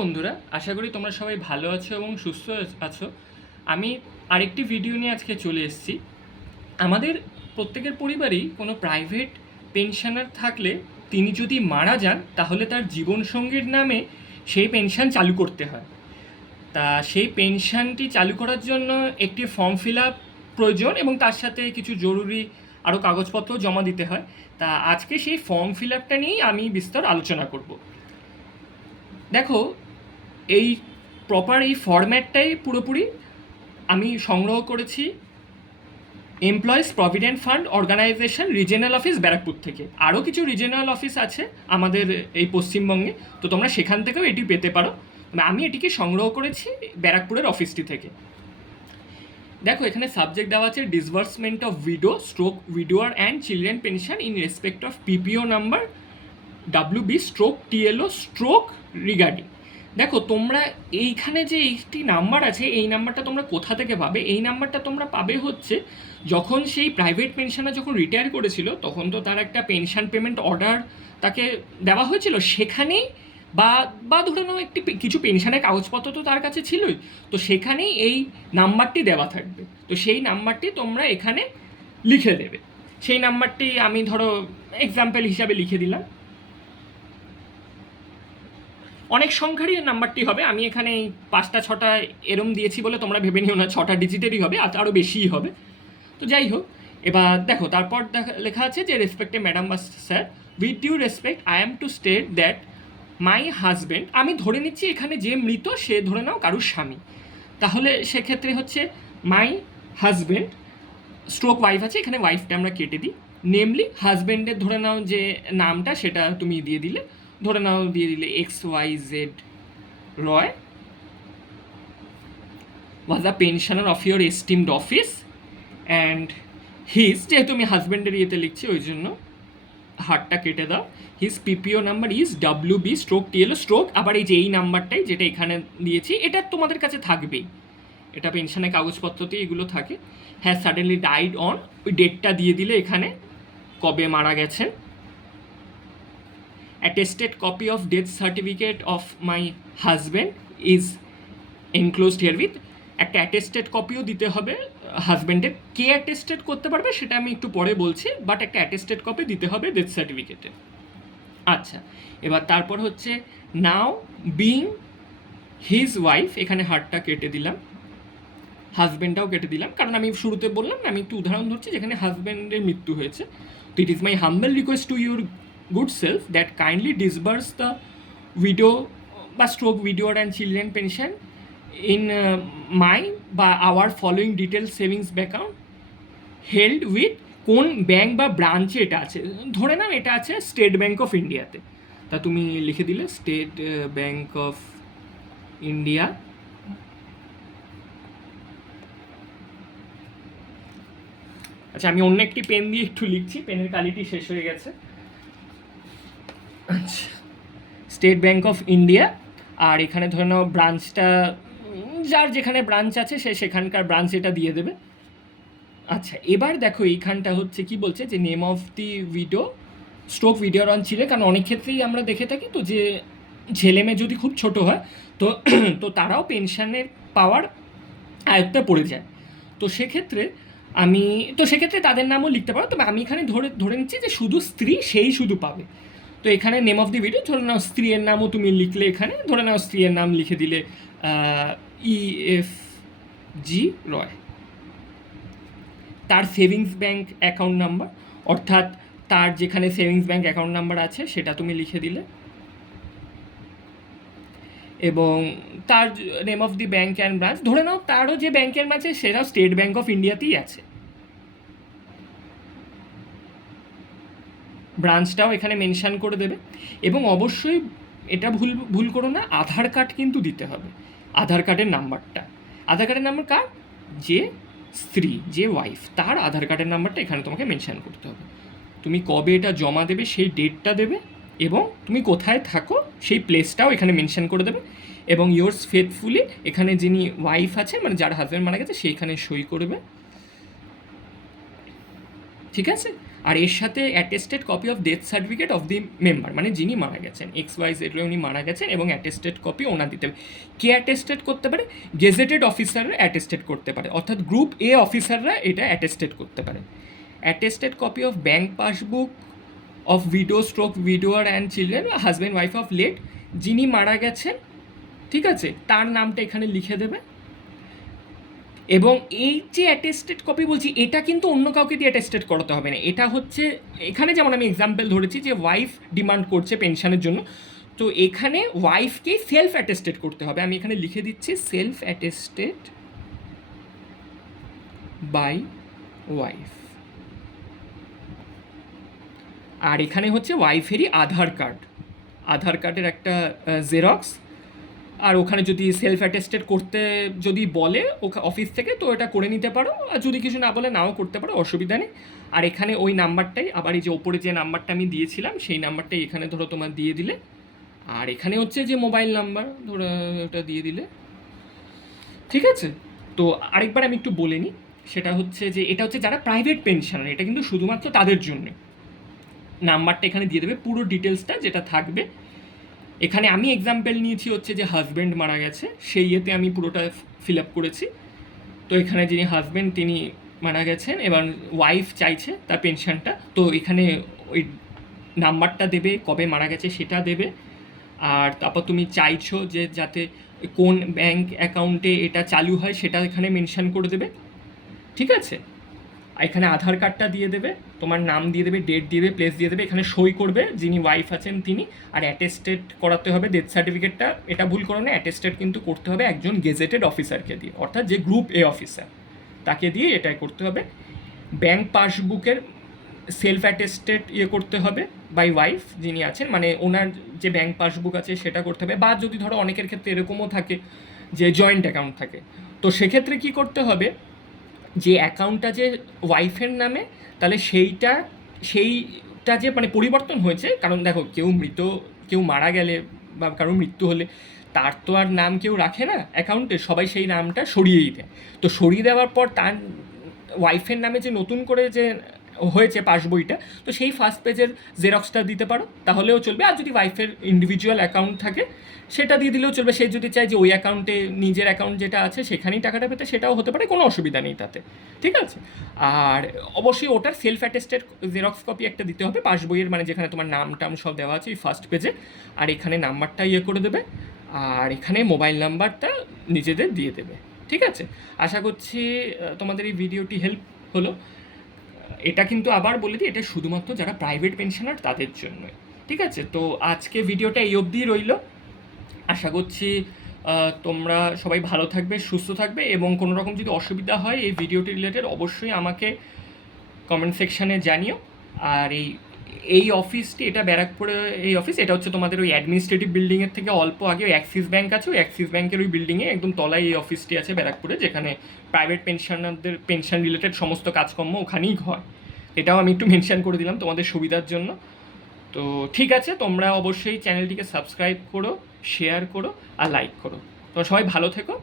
বন্ধুরা, আশা করি তোমরা সবাই ভালো আছো এবং সুস্থ আছো। আমি আরেকটি ভিডিও নিয়ে আজকে চলে এসেছি। আমাদের প্রত্যেকের পরিবারেই কোনো প্রাইভেট পেনশনার থাকলে তিনি যদি মারা যান তাহলে তার জীবনসঙ্গীর নামে সেই পেনশন চালু করতে হয়। তা সেই পেনশনটি চালু করার জন্য একটি ফর্ম ফিল আপ প্রয়োজন এবং তার সাথে কিছু জরুরি আরও কাগজপত্র জমা দিতে হয়। তা আজকে সেই ফর্ম ফিল আপটা নিয়েই আমি বিস্তর আলোচনা করব। দেখো, এই এই ফরম্যাটটাই পুরোপুরি আমি সংগ্রহ করেছি employees provident fund organisation regional office Barrackpore থেকে। আরও কিছু রিজিয়নাল অফিস আছে আমাদের এই পশ্চিমবঙ্গে, তো তোমরা সেখান থেকেও এটি পেতে পারো। আমি এটিকে সংগ্রহ করেছি ব্যারাকপুরের অফিসটি থেকে। দেখো, এখানে সাবজেক্ট দেওয়া আছে disbursement of widower and children pension in respect of পিপিও number WB/TLO/ regarding. দেখো, তোমরা এইখানে যে একটি নাম্বার আছে, এই নাম্বারটা তোমরা কোথা থেকে পাবে? এই নাম্বারটা তোমরা পাবে হচ্ছে যখন সেই প্রাইভেট পেনশনার যখন রিটায়ার করেছিল তখন তো তার একটা পেনশন পেমেন্ট অর্ডার তাকে দেওয়া হয়েছিল, সেখানেই বা বা ধরে নাও কিছু পেনশনের কাগজপত্র তো তার কাছে ছিলই, তো সেখানেই এই নাম্বারটি দেওয়া থাকবে। তো সেই নাম্বারটি তোমরা এখানে লিখে দেবে। সেই নাম্বারটি আমি ধরো এক্সাম্পল হিসাবে লিখে দিলাম। অনেক সংখ্যারই নাম্বারটি হবে, আমি এখানে এই 5টা 6টা এরম দিয়েছি বলে তোমরা ভেবে নিও না 6টা ডিজিটেরই হবে, আরও বেশিই হবে। তো যাই হোক, এবার দেখো তারপর লেখা আছে যে রেসপেক্টে ম্যাডাম বা sir, with due respect I am to state that my husband, আমি ধরে নিচ্ছি এখানে যে মৃত সে ধরে নাও কারুর স্বামী, তাহলে সেক্ষেত্রে হচ্ছে মাই হাজব্যান্ড ওয়াইফ আছে, এখানে ওয়াইফটা আমরা কেটে দিই। নেমলি হাজব্যান্ডের ধরে নাও যে নামটা সেটা তুমি দিয়ে দিলে, ধরে নাও দিয়ে দিলে XYZ Roy was a pensioner of your esteemed office and his, যেহেতু আমি হাজব্যান্ডের ইয়েতে লিখছি ওই জন্য হারটা কেটে দাও। হিজ পিপিও নাম্বার ইজ WB/TLO/ আবার এই যে এই নাম্বারটাই যেটা এখানে দিয়েছি এটা তোমাদের কাছে থাকবেই, এটা পেনশনের কাগজপত্রতে এগুলো থাকে। হ্যাঁ, সাডেনলি ডাইড অন, ওই ডেটটা দিয়ে দিলে এখানে কবে মারা গেছেন। Attested copy of death certificate of my husband is enclosed here with, একটা অ্যাটেস্টেড কপিও দিতে হবে হাজব্যান্ডের। কে অ্যাটেস্টেড করতে পারবে সেটা আমি একটু পরে বলছি, বাট একটা অ্যাটেস্টেড কপি দিতে হবে ডেথ সার্টিফিকেটে। আচ্ছা, এবার তারপর হচ্ছে নাও বিং হিজ ওয়াইফ, এখানে হারটা কেটে দিলাম, হাজব্যান্ডটাও কেটে দিলাম, কারণ আমি শুরুতে বললাম আমি একটু উদাহরণ ধরছি যেখানে হাজব্যান্ডের মৃত্যু হয়েছে। তো it is my humble request to your good self that kindly disburse the widower and children pension in my বা our following detail savings account held with, কোন ব্যাঙ্ক বা ব্রাঞ্চে এটা আছে, ধরে নাও এটা আছে স্টেট ব্যাঙ্ক অফ ইন্ডিয়াতে, তা তুমি লিখে দিলে স্টেট ব্যাঙ্ক অফ ইন্ডিয়া। আচ্ছা, আমি অন্য একটি পেন দিয়ে একটু লিখছি, পেনের কালিটি শেষ হয়ে গেছে। আচ্ছা, স্টেট ব্যাঙ্ক অফ ইন্ডিয়া, আর এখানে ধরে নাও ব্রাঞ্চটা যার যেখানে ব্রাঞ্চ আছে সে সেখানকার ব্রাঞ্চ এটা দিয়ে দেবে। আচ্ছা, এবার দেখো এইখানটা হচ্ছে কি বলছে যে নেম অফ দি উইডোর অন ছিলে, কারণ অনেক ক্ষেত্রেই আমরা দেখে থাকি তো যে ছেলেমেয়ে যদি খুব ছোট হয় তো তো তারাও পেনশনের পাওয়ার আয়ত্তে পড়ে যায়। তো সেক্ষেত্রে তাদের নামও লিখতে পারো, তবে আমি এখানে ধরে নিচ্ছি যে শুধু স্ত্রী সেই শুধু পাবে। তো এখানে নেম অফ দি উইডো, ধরে নাও স্ত্রীর নামও তুমি লিখলে, এখানে ধরে নাও স্ত্রীর নাম লিখে দিলে EFG রয়। তার সেভিংস ব্যাঙ্ক অ্যাকাউন্ট নাম্বার, অর্থাৎ তার যেখানে সেভিংস ব্যাঙ্ক অ্যাকাউন্ট নাম্বার আছে সেটা তুমি লিখে দিলে, এবং তার name of the bank and branch, ধরে নাও তারও যে ব্যাঙ্কের আছে সেটাও স্টেট ব্যাঙ্ক অফ ইন্ডিয়াতেই আছে, ব্রাঞ্চটাও এখানে মেনশান করে দেবে। এবং অবশ্যই এটা ভুল করো না, আধার কার্ড কিন্তু দিতে হবে, আধার কার্ডের নাম্বারটা, আধার কার্ডের নাম্বার কার, যে স্ত্রী যে ওয়াইফ তার আধার কার্ডের নাম্বারটা এখানে তোমাকে মেনশান করতে হবে। তুমি কবে এটা জমা দেবে সেই ডেটটা দেবে, এবং তুমি কোথায় থাকো সেই প্লেসটাও এখানে মেনশন করে দেবে, এবং ইয়োর্স ফেথফুলি এখানে যিনি ওয়াইফ আছে মানে যার হাজব্যান্ড মারা গেছে সেইখানে সই করবে। ঠিক আছে? আর এর সাথে attested copy of death certificate of the member, মানে যিনি মারা গেছেন, XYZ উনি মারা গেছেন এবং অ্যাটেস্টেড কপি ওনার দিতে হবে। কে অ্যাটেস্টেড করতে পারে? গেজেটেড অফিসাররা অ্যাটেস্টেড করতে পারে, অর্থাৎ গ্রুপ এ অফিসাররা এটা অ্যাটেস্টেড করতে পারে। Attested copy of bank passbook of widower and children, husband wife of late, যিনি মারা গেছেন, ঠিক আছে, তার নামটা এখানে লিখে দেবে। এবং এই যে অ্যাটেস্টেড কপি বলছি, এটা কিন্তু অন্য কাউকে দিয়ে অ্যাটেস্টেড করাতে হবে না। এটা হচ্ছে, এখানে যেমন আমি এক্সাম্পল ধরেছি যে ওয়াইফ ডিমান্ড করছে পেনশনের জন্য, তো এখানে ওয়াইফকে সেলফ অ্যাটেস্টেড করতে হবে। আমি এখানে লিখে দিচ্ছি সেলফ অ্যাটেস্টেড বাই ওয়াইফ। আর এখানে হচ্ছে ওয়াইফেরই আধার কার্ডের একটা জেরক্স। আর ওখানে যদি সেলফ অ্যাটেস্টেড করতে যদি বলে অফিস থেকে, তো এটা করে নিতে পারো, আর যদি কিছু না বলে নাও করতে পারো, অসুবিধা নেই। আর এখানে ওই নাম্বারটাই আবার, এই যে ওপরে যে নাম্বারটা আমি দিয়েছিলাম সেই নাম্বারটাই এখানে ধরো তোমার দিয়ে দিলে। আর এখানে হচ্ছে যে মোবাইল নাম্বার ধরো ওটা দিয়ে দিলে, ঠিক আছে। তো আরেকবার আমি একটু বলে নিই, সেটা হচ্ছে যে এটা হচ্ছে যারা প্রাইভেট পেনশনার, এটা কিন্তু শুধুমাত্র তাদের জন্য। নাম্বারটা এখানে দিয়ে দেবে, পুরো ডিটেলসটা যেটা থাকবে। এখানে আমি এক্সাম্পল নিয়েছি হচ্ছে যে হাজব্যান্ড মারা গেছে, সেই ইয়েতে আমি পুরোটা ফিল আপ করেছি। তো এখানে যিনি হাজব্যান্ড তিনি মারা গেছেন, এবার ওয়াইফ চাইছে তার পেনশনটা, তো এখানে ওই নাম্বারটা দেবে, কবে মারা গেছে সেটা দেবে। আর তারপর তুমি চাইছো যে যাতে কোন ব্যাংক অ্যাকাউন্টে এটা চালু হয় সেটা এখানে মেনশন করে দেবে, ঠিক আছে। এখানে আধার কার্ডটা দিয়ে দেবে, তোমার নাম দিয়ে দেবে, ডেট দিয়ে দেবে, প্লেস দিয়ে দেবে, এখানে সই করবে যিনি ওয়াইফ আছেন তিনি। আর অ্যাটেস্টেড করাতে হবে ডেথ সার্টিফিকেটটা, এটা ভুল করো না, অ্যাটেস্টেড কিন্তু করতে হবে একজন গেজেটেড অফিসারকে দিয়ে, অর্থাৎ যে গ্রুপ এ অফিসার তাকে দিয়ে এটা করতে হবে। ব্যাংক পাসবুকের সেলফ অ্যাটেস্টেড করতে হবে বাই ওয়াইফ যিনি আছেন, মানে ওনার যে ব্যাংক পাসবুক আছে সেটা করতে হবে। বা যদি ধরো অনেকের ক্ষেত্রে এরকমও থাকে যে জয়েন্ট অ্যাকাউন্ট থাকে, তো সেক্ষেত্রে কী করতে হবে, যে অ্যাকাউন্টটা যে ওয়াইফের নামে, তাহলে সেইটা যে মানে পরিবর্তন হয়েছে, কারণ দেখো কেউ মারা গেলে বা কারোর মৃত্যু হলে তার তো আর নাম কেউ রাখে না অ্যাকাউন্টে, সবাই সেই নামটা সরিয়েই দেয়। তো সরিয়ে দেওয়ার পর তার ওয়াইফের নামে যে নতুন করে যে হয়েছে পাসবইটা, তো সেই ফার্স্ট পেজের জেরক্সটা দিতে পারো, তাহলেও চলবে। আর যদি ওয়াইফের ইন্ডিভিজুয়াল অ্যাকাউন্ট থাকে সেটা দিয়ে দিলেও চলবে। সে যদি চায় যে ওই অ্যাকাউন্টে নিজের অ্যাকাউন্ট যেটা আছে সেখানেই টাকাটা পেতে, সেটাও হতে পারে, কোনো অসুবিধা নেই তাতে, ঠিক আছে। আর অবশ্যই ওটার সেলফ অ্যাটেস্টেড জেরক্স কপি একটা দিতে হবে পাসবইয়ের, মানে যেখানে তোমার নাম টাম সব দেওয়া আছে এই ফার্স্ট পেজে। আর এখানে নাম্বারটা করে দেবে, আর এখানে মোবাইল নাম্বারটা নিজেদের দিয়ে দেবে, ঠিক আছে। আশা করছি তোমাদের এই ভিডিওটি হেল্প হলো। এটা কিন্তু আবার বলে দিই, এটা শুধুমাত্র যারা প্রাইভেট পেনশনার তাদের জন্য, ঠিক আছে। তো আজকে ভিডিওটা এই অবধিই রইল। আশা করছি তোমরা সবাই ভালো থাকবে, সুস্থ থাকবে, এবং কোনো রকম যদি অসুবিধা হয় এই ভিডিওটি রিলেটেড অবশ্যই আমাকে কমেন্ট সেকশানে জানিও। আর এই অফিসটি, এটা ব্যারাকপুরে এই অফিস, এটা হচ্ছে তোমাদের ওই অ্যাডমিনিস্ট্রেটিভ বিল্ডিংয়ের থেকে অল্প আগে ওই অ্যাক্সিস ব্যাঙ্ক আছে, ওই অ্যাক্সিস ব্যাঙ্কের ওই বিল্ডিংয়ে একদম তলায় এই অফিসটি আছে ব্যারাকপুরে, যেখানে প্রাইভেট পেনশনারদের পেনশন রিলেটেড সমস্ত কাজকর্ম ওখানেই হয়। এটাও আমি একটু মেনশন করে দিলাম তোমাদের সুবিধার জন্য। তো ঠিক আছে, তোমরা অবশ্যই চ্যানেলটিকে সাবস্ক্রাইব করো, শেয়ার করো আর লাইক করো। তোমরা সবাই ভালো থেকো।